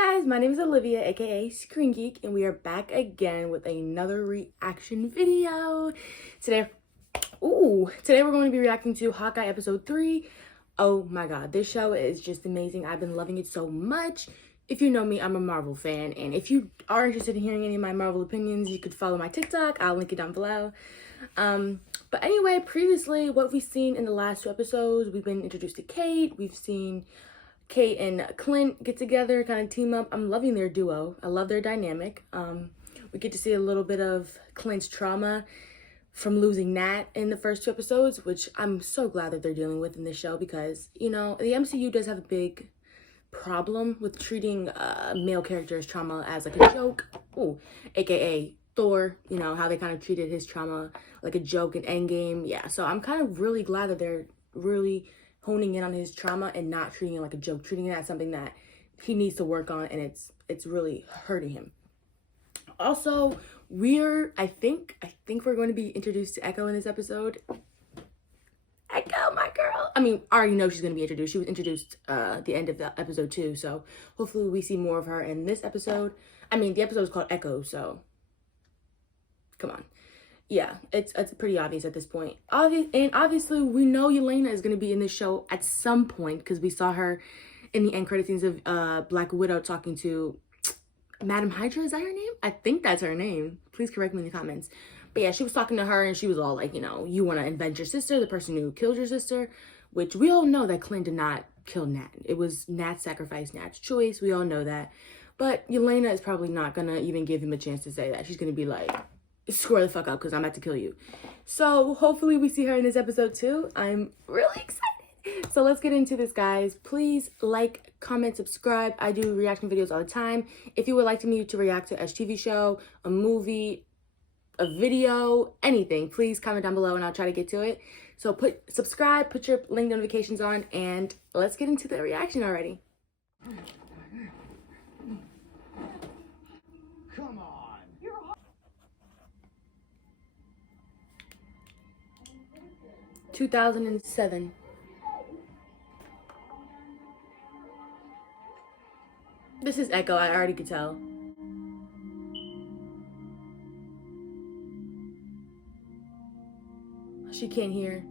Guys, my name is Olivia, aka Screen Geek, and we are back again with another reaction video. Today we're going to be reacting to Hawkeye episode 3. Oh my god, this show is just amazing. I've been loving it so much. If you know me, I'm a Marvel fan, and if you are interested in hearing any of my Marvel opinions, you could follow my TikTok. I'll link it down below. But anyway, previously, what we've seen in the last 2 episodes, we've been introduced to Kate. We've seen Kate and Clint get together, kind of team up. I'm loving their duo. I love their dynamic. We get to see a little bit of Clint's trauma from losing Nat in the first 2 episodes, which I'm so glad that they're dealing with in this show because, you know, the MCU does have a big problem with treating male characters' trauma as like a joke. AKA Thor, you know, how they kind of treated his trauma like a joke in Endgame. Yeah, so I'm kind of really glad that they're really honing in on his trauma and not treating it like a joke, treating it as something that he needs to work on, and it's really hurting him. Also, I think we're going to be introduced to Echo in this episode. Echo, my girl. I mean, I already know she's going to be introduced. She was introduced at the end of the episode 2, so hopefully we see more of her in this episode. I mean, the episode is called Echo, so come on. Yeah, it's pretty obvious at this point. Obviously, we know Yelena is going to be in this show at some point because we saw her in the end credit scenes of Black Widow talking to Madam Hydra. Is that her name? I think that's her name. Please correct me in the comments. But yeah, she was talking to her and she was all like, you know, you want to avenge your sister, the person who killed your sister, which we all know that Clint did not kill Nat. It was Nat's sacrifice, Nat's choice. We all know that. But Yelena is probably not going to even give him a chance to say that. She's going to be like, square the fuck up because I'm about to kill you. So hopefully we see her in this episode too. I'm really excited. So let's get into this, guys. Please like, comment, subscribe. I do reaction videos all the time. If you would like me to react to a TV show, a movie, a video, anything, please comment down below and I'll try to get to it. So subscribe, put your link notifications on, and let's get into the reaction already. Come on. 2007. This is Echo, I already could tell. She can't hear.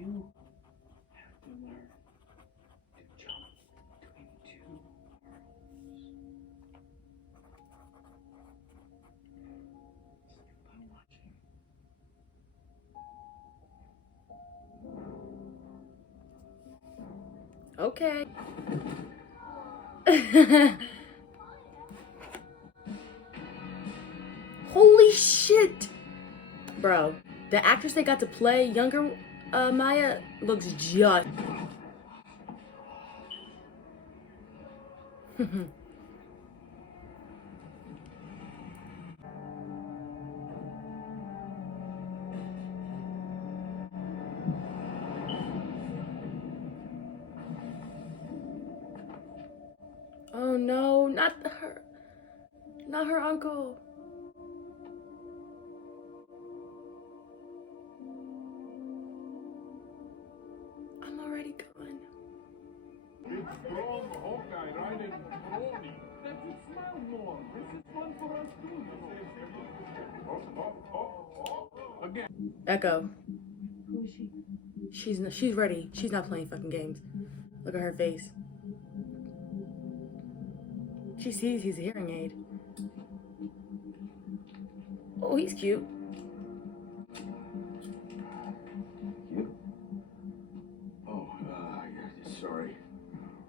You have to learn to jump between 2 worlds. Sleep by watching. Okay. Holy shit. Bro, the actress they got to play younger Maya looks just Oh no, not her uncle. I'm already gone. Big strong Hawkeye riding pony. That should smile more. This is fun for us too, Again. Echo. Who is she? She's ready. She's not playing fucking games. Look at her face. She sees he's a hearing aid. Oh, he's cute. You? Oh, yeah, sorry.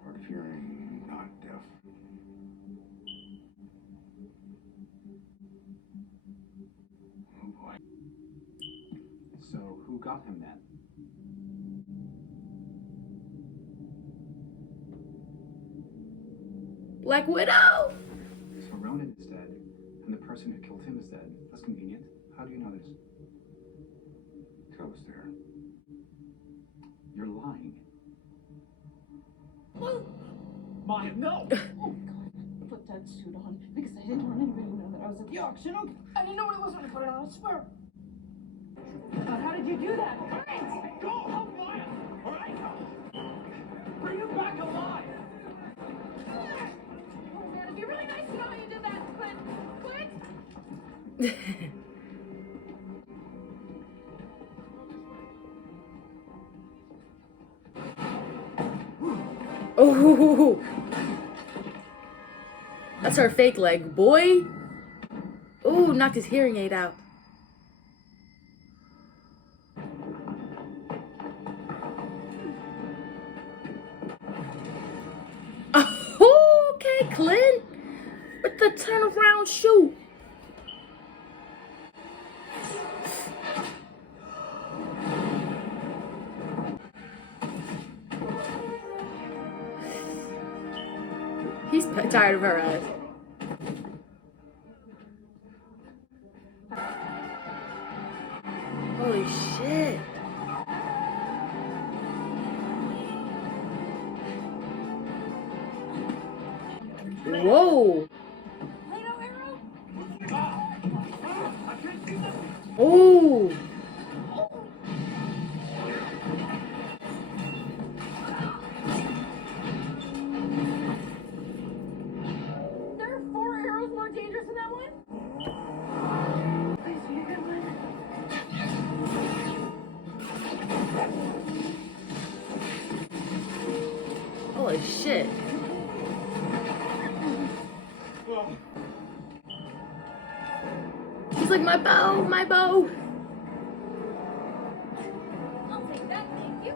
Hard of hearing, not deaf. Oh boy. So, who got him then? Black Widow! So Ronan is dead, and the person who killed him is dead. That's convenient. How do you know this? I was there. You're lying. Maya, no! Oh, God. Put that suit on because I didn't want anybody to know that I was at the auction. Okay. I didn't know what it was when I put it on, I swear. But how did you do that? Go home, Maya! All right? Bring him back alive! Oh, man, it'd be really nice to know how you did that, Clint. Clint? Oh, that's her fake leg, boy. Ooh, knocked his hearing aid out. Oh, okay, Clint. With the turnaround shoot. He's tired of her ass. Holy shit. Whoa. Oh. There are 4 arrows more dangerous than that one? Please be a good one. Holy shit. He's like, my bow, my bow. I'll take that, thank you.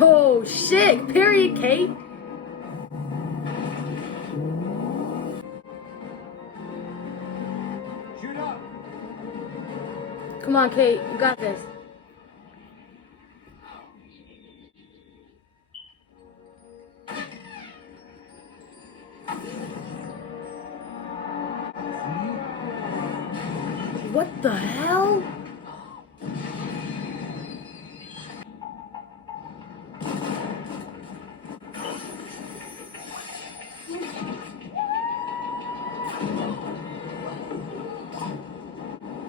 Oh shit. Period, Kate. Shoot up! Come on, Kate. You got this. What the hell?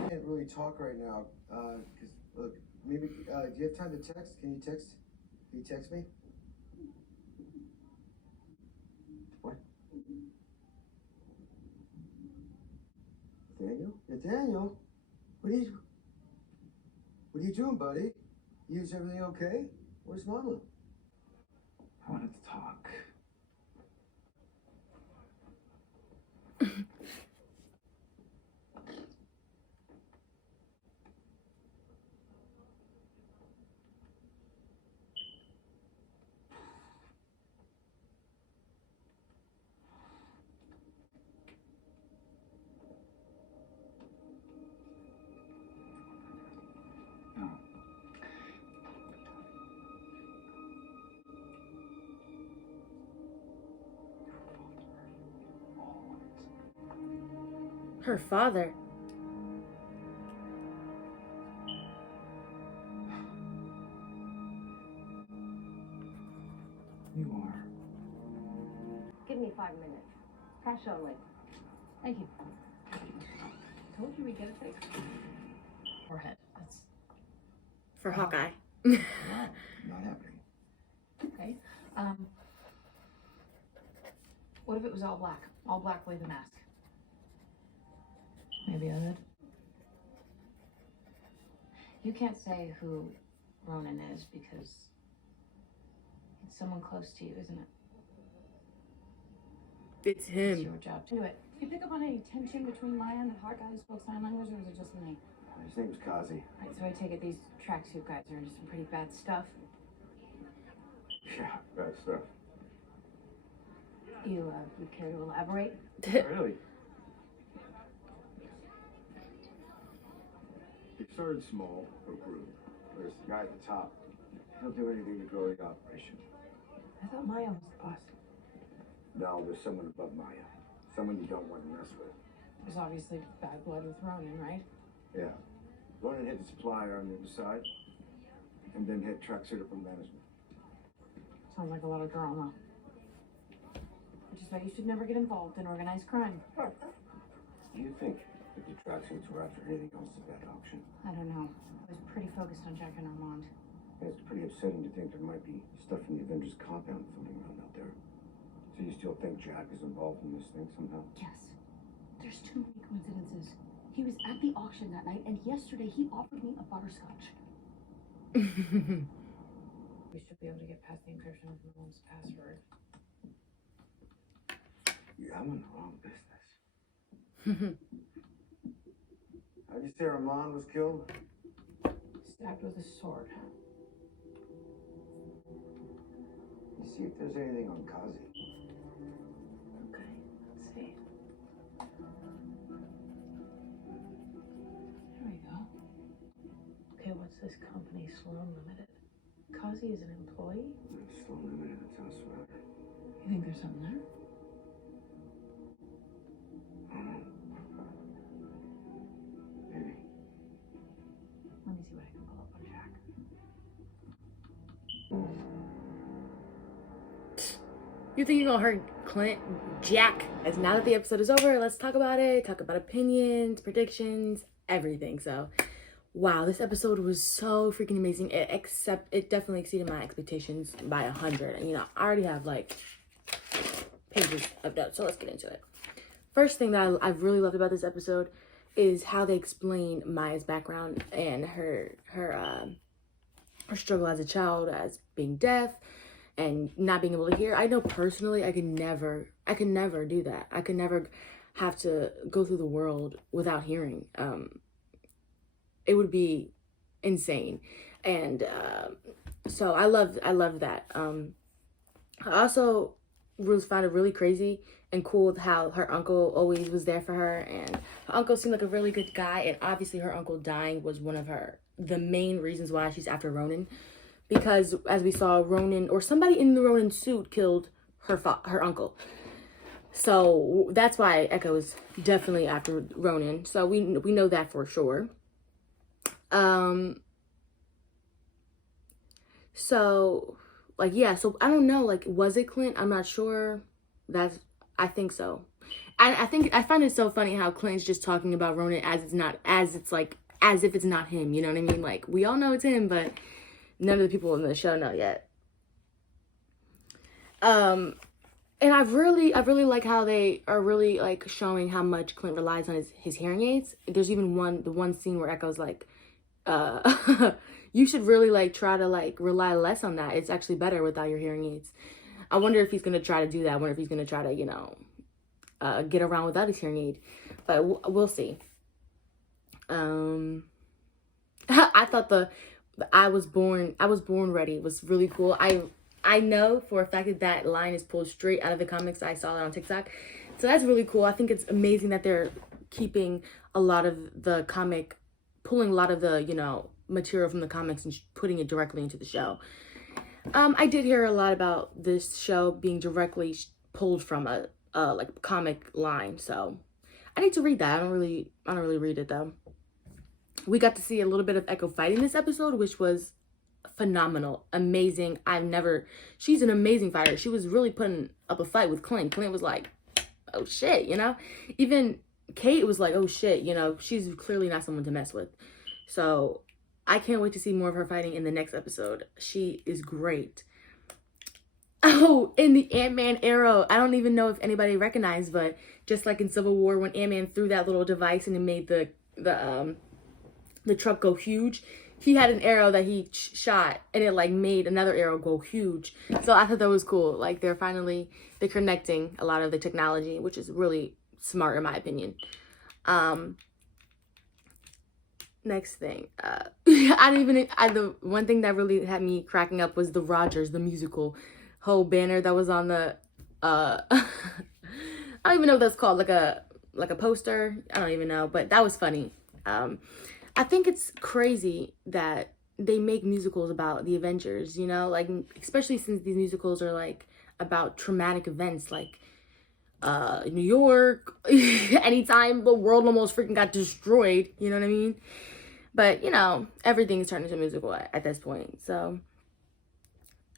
Can't really talk right now, because, look, maybe, do you have time to text? Can you text? Can you text me? What? Nathaniel? Nathaniel? What are you doing, buddy? Is everything okay? Where's Mama? I wanted to talk. No. Her father. You are. Give me 5 minutes. Cash only. Thank you. Told you we'd get it fixed. Forehead. That's For Hawkeye. No, not happening. okay. What if it was all black? All black with a mask. Maybe a hood. You can't say who Ronan is because it's someone close to you, isn't it? It's It's him. your job to do it. Did you pick up on any tension between Maya and the Hawkeye who spoke sign language, or was it just me? His name's Kazi. Right, so I take it these tracksuit guys are into some pretty bad stuff. Yeah, bad stuff. You care to elaborate? Really? It started small, but grew. There's the guy at the top. He'll do anything to grow the operation. I thought Maya was the boss. No, there's someone above Maya. Someone you don't want to mess with. There's obviously bad blood with Ronan, right? Yeah. Ronan hit the supplier on the other side. and then head tracksuit from management. Sounds like a lot of drama. Which is why you should never get involved in organized crime. Do you think that the tracksuits were after anything else at that auction? I don't know. I was pretty focused on Jack and Armand. It's pretty upsetting to think there might be stuff from the Avengers compound floating around out there. So you still think Jack is involved in this thing somehow? Yes. There's too many coincidences. He was at the auction that night, and yesterday he offered me a butterscotch. We should be able to get past the encryption of Malone's password. Yeah, I'm in the wrong business. How'd you say Armand was killed? Stabbed with a sword. You see if there's anything on Kazi. Okay, let's see. There we go. Okay, what's this company? Sloan Limited. Kazi is an employee? Sloan Limited, that sounds familiar. You think there's something there? Maybe. Let me see what I can pull up on Jack. You think you're gonna hurt Clint? Jack. As now that the episode is over, let's talk about it. Talk about opinions, predictions, everything. So, wow, this episode was so freaking amazing. It definitely exceeded my expectations by 100. And I already have like pages of notes. So let's get into it. First thing that I've really loved about this episode is how they explain Maya's background and her struggle as a child, as being deaf and not being able to hear. I know personally I could never do that. I could never have to go through the world without hearing. It would be insane. And so I love that. I also found it really crazy and cool with how her uncle always was there for her, and her uncle seemed like a really good guy, and obviously her uncle dying was one of the main reasons why she's after Ronan, because as we saw, Ronan or somebody in the Ronan suit killed her uncle. So that's why Echo is definitely after Ronan. So we know that for sure. So like, yeah, so I don't know, like, was it Clint? I'm not sure. I think so. I find it so funny how Clint's just talking about Ronan as if it's not him, you know what I mean? Like, we all know it's him, but none of the people in the show know yet. And I really like how they are really like showing how much Clint relies on his hearing aids. There's even the one scene where Echo's like, you should really like try to like rely less on that. It's actually better without your hearing aids. I wonder if he's gonna try to do that. I wonder if he's gonna try to, get around without his hearing aid. But we'll see. I thought the I was born ready was really cool. I know for a fact that line is pulled straight out of the comics. I saw that on TikTok. So that's really cool. I think it's amazing that they're keeping a lot of the comic, pulling a lot of the, material from the comics and putting it directly into the show. I did hear a lot about this show being directly pulled from a like comic line. So I need to read that. I don't really read it though. We got to see a little bit of Echo fighting this episode, which was phenomenal, amazing. She's an amazing fighter. She was really putting up a fight with Clint. Clint was like, oh shit, Even Kate was like, oh shit, she's clearly not someone to mess with. So I can't wait to see more of her fighting in the next episode. She is great. Oh, in the Ant-Man arrow, I don't even know if anybody recognized, but just like in Civil War when Ant-Man threw that little device and it made the truck go huge, he had an arrow that he shot and it like made another arrow go huge. So I thought that was cool. Like they're connecting a lot of the technology, which is really smart in my opinion. Next thing, the one thing that really had me cracking up was the Rogers, the musical whole banner that was on the, I don't even know what that's called, like a poster. I don't even know, but that was funny. I think it's crazy that they make musicals about the Avengers, like, especially since these musicals are like about traumatic events, like New York, anytime the world almost freaking got destroyed, you know what I mean? But, you know, everything's turned into a musical at this point. So,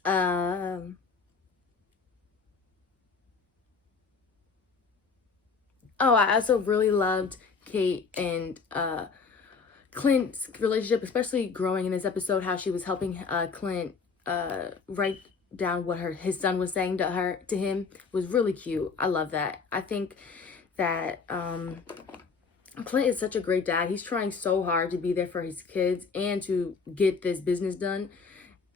oh, I also really loved Kate and Clint's relationship, especially growing in this episode, how she was helping Clint write down what his son was saying to him was really cute. I love that. I think that Clint is such a great dad. He's trying so hard to be there for his kids and to get this business done.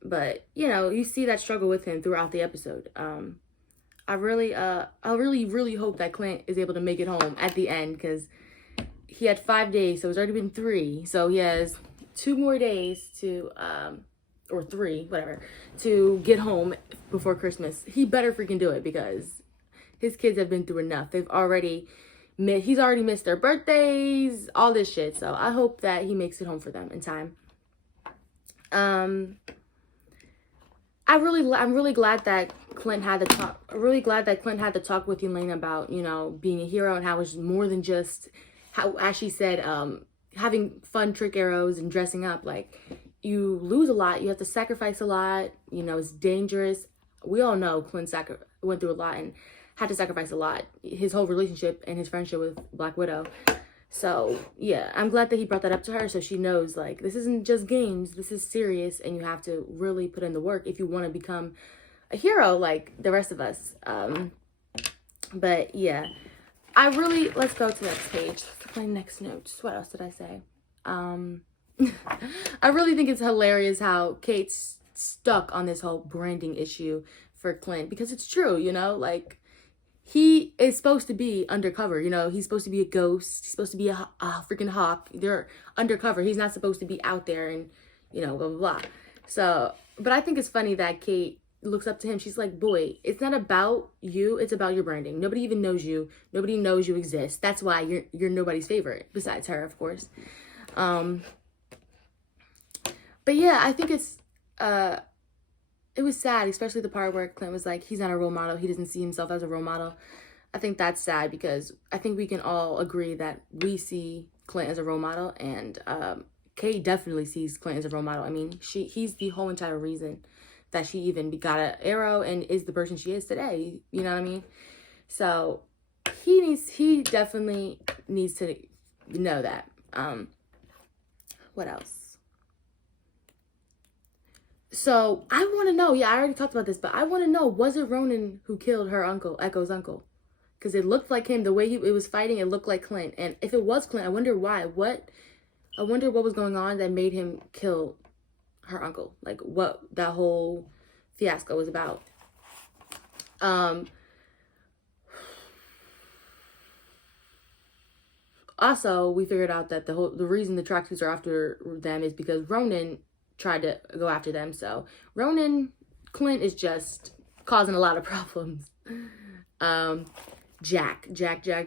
But, you know, you see that struggle with him throughout the episode. I really hope that Clint is able to make it home at the end, because he had 5 days, so it's already been 3. So he has 2 more days to, or 3, whatever, to get home before Christmas. He better freaking do it, because his kids have been through enough. He's already missed their birthdays, all this shit. So I hope that he makes it home for them in time. I'm really glad that Clint had the talk. I'm really glad that Clint had the talk with Elena about, you know, being a hero, and how it's more than just how, as she said, having fun trick arrows and dressing up. Like, you lose a lot, you have to sacrifice a lot, you know, it's dangerous. We all know Clint went through a lot and had to sacrifice a lot, his whole relationship and his friendship with Black Widow. So yeah, I'm glad that he brought that up to her, so she knows, like, this isn't just games, this is serious, and you have to really put in the work if you want to become a hero like the rest of us. But yeah, let's go to the next page. My next notes. What else did I say? I really think it's hilarious how Kate's stuck on this whole branding issue for Clint, because it's true, you know, like, he is supposed to be undercover, you know, he's supposed to be a ghost, he's supposed to be a freaking hawk. They're undercover, he's not supposed to be out there and, you know, blah, blah, blah. So, but I think it's funny that Kate looks up to him. She's like, boy, it's not about you, it's about your branding. Nobody even knows you. Nobody knows you exist. That's why you're nobody's favorite, besides her, of course. But yeah, I think it was sad, especially the part where Clint was like, he's not a role model. He doesn't see himself as a role model. I think that's sad, because I think we can all agree that we see Clint as a role model, and Kate definitely sees Clint as a role model. I mean, he's the whole entire reason that she even got an arrow and is the person she is today. You know what I mean? So he definitely needs to know that. What else? So I want to know, I already talked about this, but I want to know, was it Ronan who killed her uncle, Echo's uncle? Because it looked like him, the way it was fighting, it looked like Clint. And if it was Clint, I wonder why. I wonder what was going on that made him kill her uncle. Like, what that whole fiasco was about. Also, we figured out that the reason the tracksuits are after them is because Ronan tried to go after them. So Clint is just causing a lot of problems. Jack. I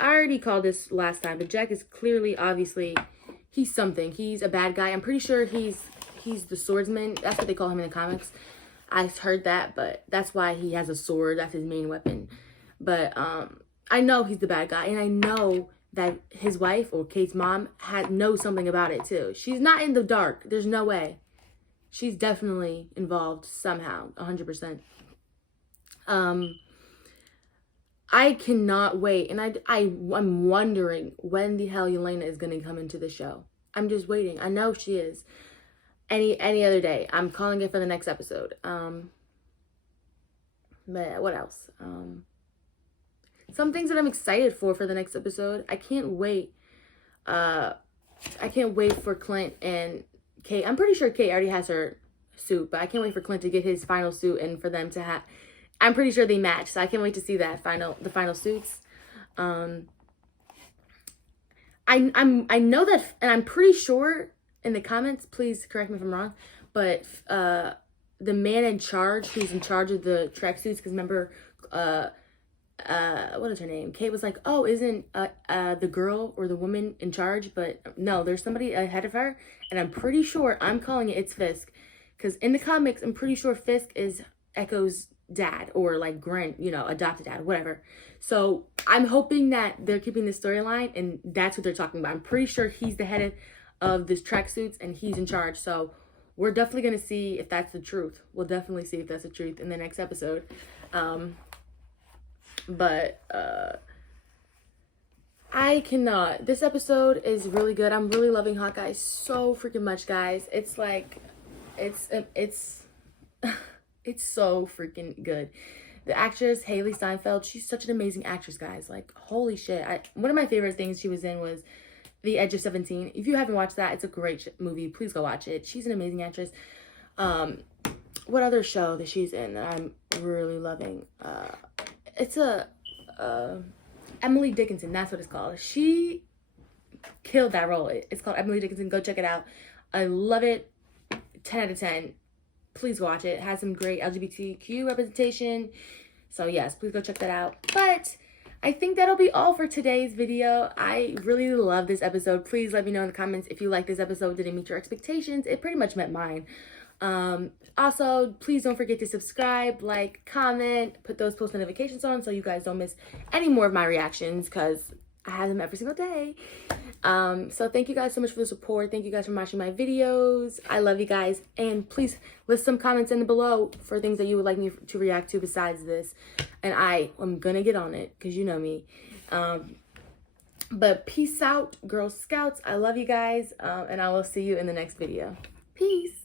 already called this last time, but Jack is clearly, obviously, he's something. He's a bad guy. I'm pretty sure he's the swordsman. That's what they call him in the comics. I heard that, but that's why he has a sword. That's his main weapon. But I know he's the bad guy, and I know that his wife, or Kate's mom, knows something about it too. She's not in the dark. There's no way. She's definitely involved somehow, 100%. I cannot wait, and I'm wondering when the hell Elena is gonna come into the show. I'm just waiting. I know she is. Any other day. I'm calling it for the next episode. But what else? Some things that I'm excited for the next episode. I can't wait. I can't wait for Clint and Kate. I'm pretty sure Kate already has her suit, but I can't wait for Clint to get his final suit and for them to have. I'm pretty sure they match, so I can't wait to see the final suits. I know that, and I'm pretty sure in the comments, please correct me if I'm wrong, but the man in charge, who's in charge of the tracksuits, because remember, what is her name? Kate was like, oh, isn't the girl or the woman in charge? But no, there's somebody ahead of her, and I'm pretty sure, I'm calling it's Fisk, because in the comics, I'm pretty sure Fisk is Echo's dad, or like adopted dad, whatever. So I'm hoping that they're keeping the storyline, and that's what they're talking about. I'm pretty sure he's the head of this tracksuits, and he's in charge. So we're definitely going to see if that's the truth. We'll definitely see if that's the truth in the next episode. I cannot. This episode is really good. I'm really loving Hawkeye so freaking much, guys. It's like, it's it's so freaking good. The actress, Haley Steinfeld, she's such an amazing actress, guys. Like, holy shit. One of my favorite things she was in was The Edge of 17. If you haven't watched that, it's a great movie. Please go watch it. She's an amazing actress. What other show that she's in that I'm really loving? It's Emily Dickinson, that's what it's called. She killed that role. It's called Emily Dickinson. Go check it out. I love it. 10 out of 10. Please watch it. It has some great LGBTQ representation. So yes, please go check that out. But I think that'll be all for today's video. I really love this episode. Please let me know in the comments if you like this episode. Did it meet your expectations? It pretty much met mine. Also, please don't forget to subscribe, like, comment, put those post notifications on so you guys don't miss any more of my reactions, because I have them every single day. So thank you guys so much for the support. Thank you guys for watching my videos. I love you guys. And please list some comments in below for things that you would like me to react to besides this. And I am gonna get on it, because you know me. But peace out, Girl Scouts. I love you guys. And I will see you in the next video. Peace.